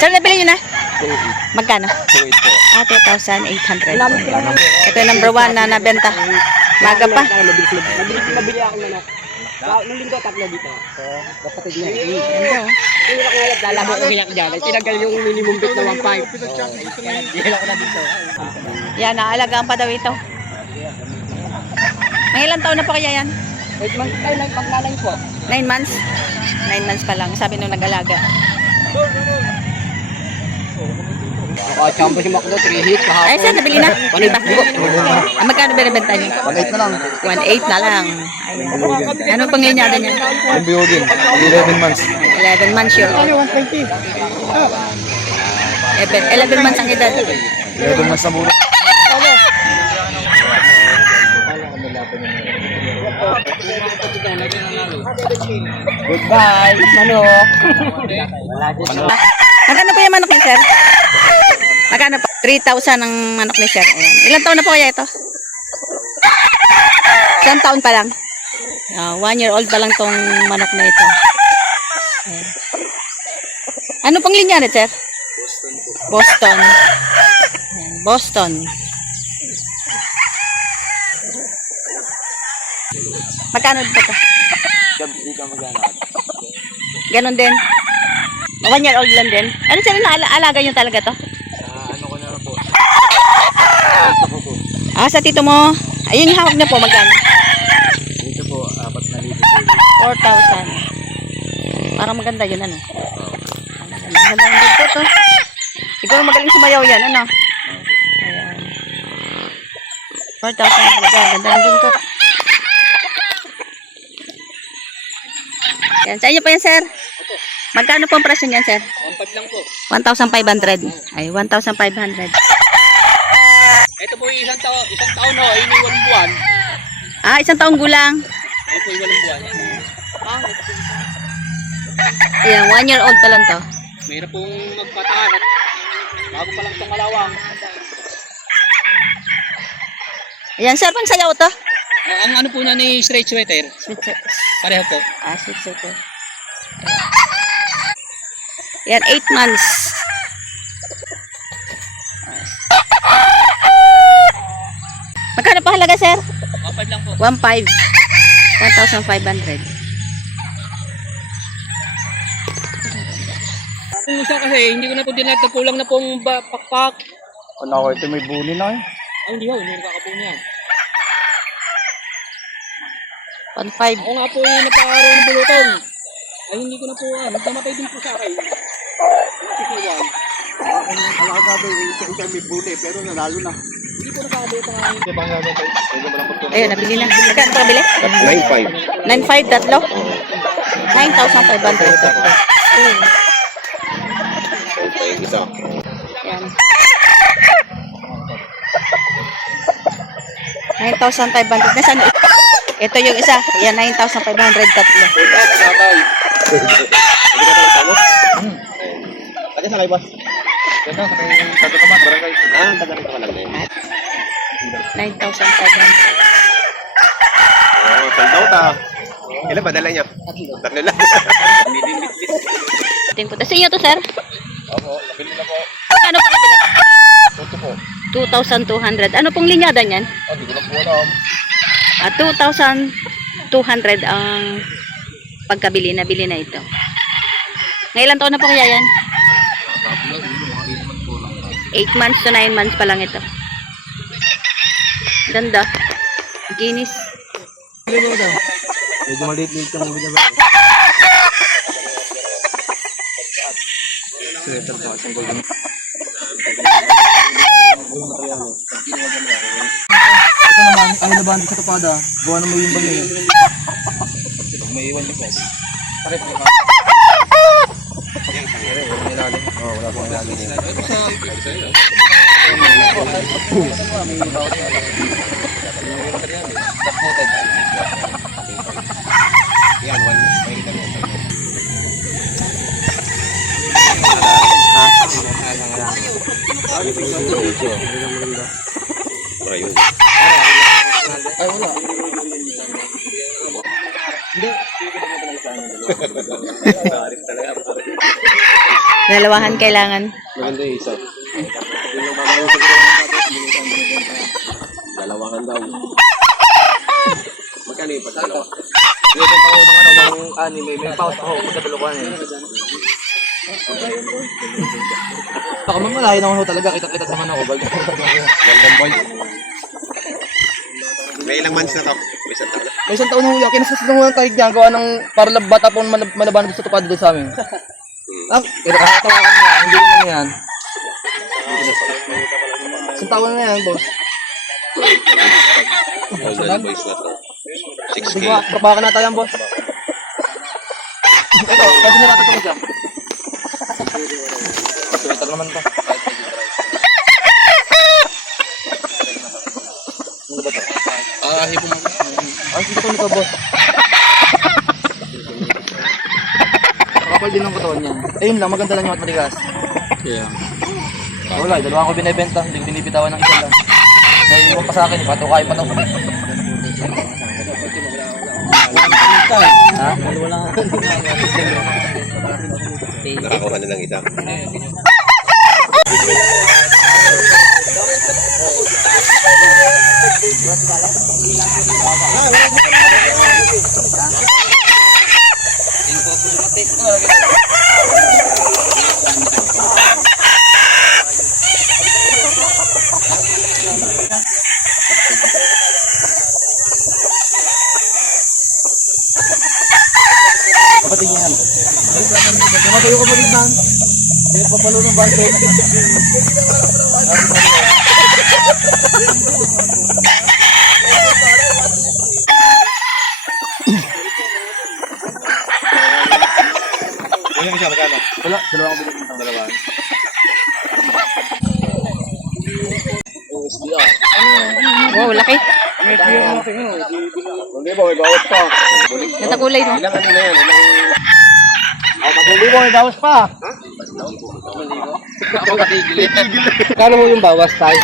Sir, nabili nyo na? 2.8. Magkano? 2.8 po. 2,800. Ito yung number 1 na nabenta. Maga pa. Nabili ako manok. Nung linggo, 3 dito. So, kapatid niya. Yung ngayon, lalabo ko ganyan dyan. Tinagal yung minimum bid na 1.5. Dihila ko na dito. Yan, naalagaan pa daw ito. May ilang taon na po kaya yan? 8 months tayo lang, pag-9 po. 9 months? 9 months pa lang, sabi nung nag-alaga. Nakachampo si Macdo, 3 hits kahapon. Ay, sir, nabili na? Diba? Magkano binibenta niyo? 1.8 na lang. 1,800 na lang. Ayan. Ano pang linyada niya? Yung biyogin. 11 months. 11 months sure. 120. 11 months ang edad. 11 months na muna. Goodbye, manok. Magkano po yung manok ni sir? Magkano po? 3,000 ang manok ni sir. Ayan. Ilang taon na po kaya ito? Isang taon pa lang. 1 year old pa lang tong manok na ito. Ayan. Ano pong linya na sir? Boston. Ayan. Boston. Magkano dito to? Dito magana. Ganon din. 1 year old lang din. Ano sila na-alaga nyo talaga to? Ano ko na po. Sa tito mo. Ayun yung hawak na po. Magkano? Dito po, 4,000. 4,000. Parang maganda yun, ano? Maganda yung dito to. Siguro magaling sumayaw yan, ano? Ayan. 4,000 talaga. Ganda ng buntot. Yan. Sa inyo po yan, sir? Magkano po ang presyo niyan, sir? 1.5 lang po. 1,500. Ay, 1,500. Ito po yung isang taon no, ay may 1 buwan. Isang taong gulang. Ito po yung 8 buwan. Ayan, 1 year old pa lang to. Mayroon pong magpatahan. Bago pa lang itong malawang. Ayan, sir, pang sayaw to? Ang ano po na ni straight sweater, pareho po. Sweet sweater. Yan, 8 months. Magkano pa halaga, sir? 1.5 lang po. 1,500. 1,500. Kung isa kasi, hindi ko na po dinat, kulang na pong pakpak. Ano ko, ito may buni na eh. Ay, hindi ho, hindi nakakapong yan. 1,500. Ako nga po yung napakaraw ng bulutong. Ay, hindi ko na po, nagkamatay din po sa akin. Nakikisiwan. Alaga ba yung isa may buni, pero nanalo na. Hindi ko nakakabot ang aking. Ito bang naman kayo? Pwede mo lang po. Ayun, nabili na. Magkano pa bili? 9.5. 9,500, tatlo. 9,500 tatlo. Isa. Yan. 9,500. Nasaan? Ito yung isa. Yan, 9,500 tatlo. Taga sa kayo, boss? Ganda, sa may tato ka man, barangay. Taga rito ka lang na yun. 9,500. Sold out ah. Ilan ba dala niyo? Tatlo lang. Tingin po. Sa inyo to, sir? Opo, nabili na po. Ano po nabili? Ito po. 2,200. Ano pong linyada niyan? Hindi ko na po alam. 2,200 ang pagkabili. Nabili na ito. Ngailan taon na po kaya yan? 8 months to 9 months pa lang ito. Ganda. Guinness. Medyo maliit-liit yung binaba. Sweater po, isang golden. Ito naman, ang laban sa tapada, gawa na mo yung bali. May iwan niyo po. Pares mo. Wala ilalim. Oo, wala po ilalim. Ito sa yan, one may kita mo. Ay, wala. Hindi. Dalawahan kailangan. Maganda yung isa. Dalawahan daw. Magkano yung pagdalawa? Yung pang ng ano, ng anime, may pause ako, pagkadalawahan eh. Baka mamalayo naman ho talaga, kita-kita sa man ako. Gandang boy. May ilang months na to? May isang taon na. May isang taon na ho, kinaskas na ho ang kahig niya, gawa ng para bata po malabanan sa tupad doon sa amin. Ah, kinakatawa ka niya, hindi naman yan. Isang taon na yan, boss. Golden boys na to. 6K. Diba, baka na tayo, boss. Ito, kasi nilata ko siya. Sweater naman to. Ano ba to? Hipong. Ay, hindi ko nito, boss. Kapal din ang katawan niya. Ayun lang, maganda lang yung at matigas. Yeah. Wala, dalawa ko binibenta. Hindi ko binibitawan ng isa lang. Naiiwan pa sa akin, patukay pa to. Ha? Nakakuha na ng isa. Kapatid niyan. Namatay yung kapatid na. Hindi papalo ng baso. Ilang isa, magkano? Wala, dalawa ko bilang ng dalawa. Wow, laki. Hindi po, may bawas pa. Natakulay, no? Ilang ano na yan? Hindi mo, may bawas pa. Kano mo yung bawas, tay?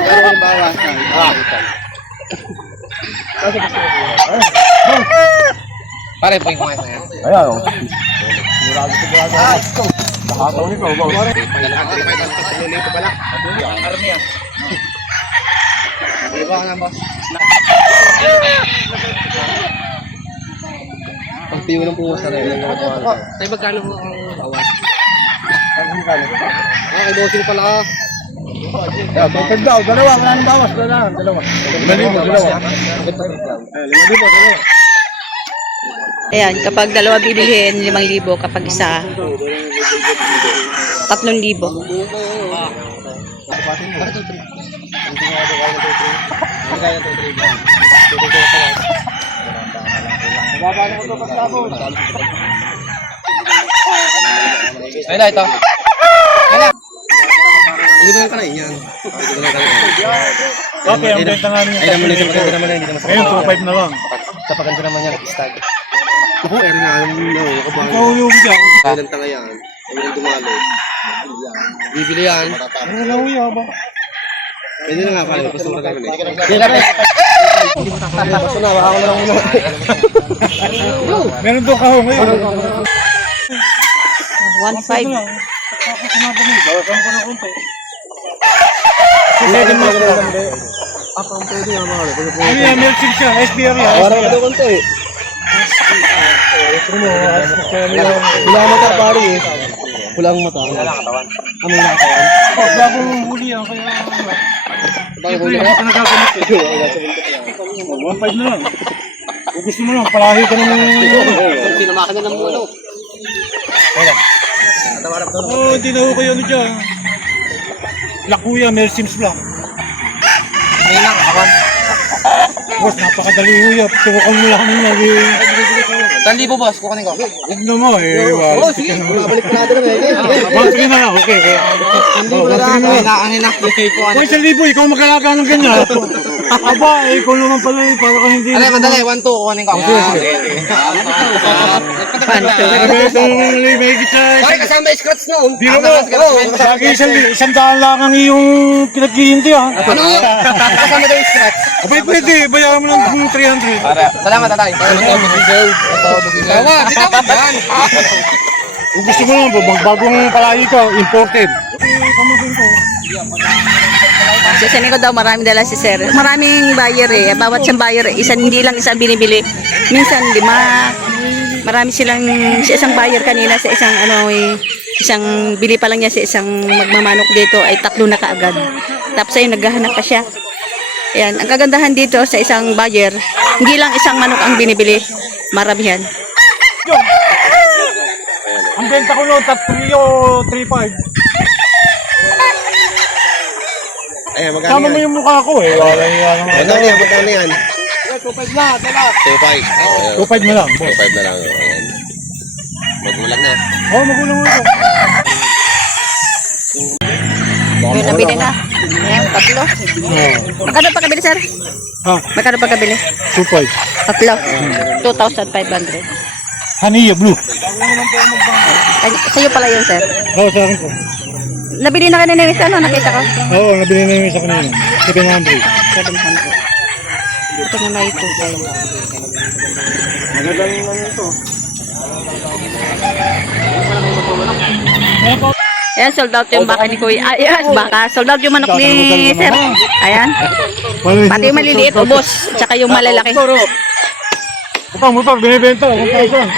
Kano mo yung bawas, tay? Pare, po yung kumain na yan. Ayan, o. Sigurado. Nakataw nito, boss. Dalawang 3,500 pa pala. Karne yan. Diba ka na, boss? Ang tiyo ng puwas na rin. Tayo magkano mo ang bawas? Kay bossing pala ka. Bakit daw? Dalawa, wala nang bawas. Dalawa. 5,000, dalawa. 5,000, dalawa. Ayan, kapag dalawa bibilhin, 5,000. Kapag isa, 3,000. Ayun na, ito. Hindi ba yung kanain yan? Okay, ang benta nga niya. Ay, naman yung maganda naman yan. Hindi naman sa Ngayon, 2,500 na lang. Sa paganda naman yan. Stag. Ako, erin nga. Ako ba? Ikaw yung dyan. Kailan tanga yan? Kailan dumalo? Bibili yan. Ano lang yung ba? Pwede na nga pala. Gusto mo na kami. Hindi na rin. Basta na, baka ko na lang muna. Meron doon ka ho ngayon. 1,500. Bawasan ko na konti. Pwede mo na konti. Ang pwede nga mga. Ano yan, melting siya, SBR yan. Parang ka daw konti. Wala ang mata, pari eh. Wala ang mata. Wala lang katawan. Ano yung katawan? Bagong huli yan, kaya... Bagong huli? Hindi ko nagagamit eh. 1,500 na lang. Kung gusto mo lang, palahi ka naman. Sinamakan na ng mulo. Oo, hindi na ho kayo ano dyan. Lakuya, Mel Sims Black. Ngayon lang, kawan. Boss, napakadali ho yan. Tukukan mo lang kami lagi. 1,000 boss, kukunin ko. Huwag na mo eh. Oo, sige. Babalik pa natin na Sige na lang, okay. Hindi mo na lang. Kailangan na. Kung 1,000, ikaw mag-alaga ng ganyan. Aba, ikaw naman pala eh. Para ka hindi... Alay, madali. 1,2, kukunin ko. Pare, kasama yung scratch noon. Di mo, lagi isang daan lang ang iyong pinaghihindi ha. Ano? Kasama daw yung scratch. Abay pwede, bayaran mo ng 300. Salamat, tatay. Tawa, di tama yan. Kung gusto mo naman po, magbagong palahi ka, imported. Sa Senego daw maraming dala si sir. Maraming buyer eh. Bawat siyang buyer eh. Hindi lang isa binibili. Minsan 5. Marami silang sa isang buyer kanina sa isang isang bili pa lang niya sa isang magmamanok dito ay 3 na kaagad. Tapos ayun naghahanap pa siya. Ayan, ang kagandahan dito sa isang buyer, hindi lang isang manok ang binibili. Maramihan. Ang benta ko noon, 3 o 3.5. Ayan, magkano Sama mo yan? yung mukha ko eh. Wala yan. Magkano yan? Magkano yan? 2.5 na, dala. 2.5. 2.5 na lang, boss. 2.5 na lang. Ayan. Magulang na. Oo, magulang mo ito. Yun, nabili na. Ayan, 3. Magkano pa kabili, sir? Ha? Magkano pa kabili? 2.5. 3. 2,500. Haniya Blue. Ay, sa'yo pala yun, sir. Oo, sa akin po. Nabili na kanina yung isa, no? Nakita ko. Oo, nabili na yung isa kanina. 700. 700. Ito na may 2,500. Magandang ano ito. Ayan, sold out yung baka ni Kuya. Ayan, baka. Sold out yung manok ni sir. Ayan. Pati yung maliliit, ubos. Tsaka yung malalaki. Motor, binibenta. 1,000.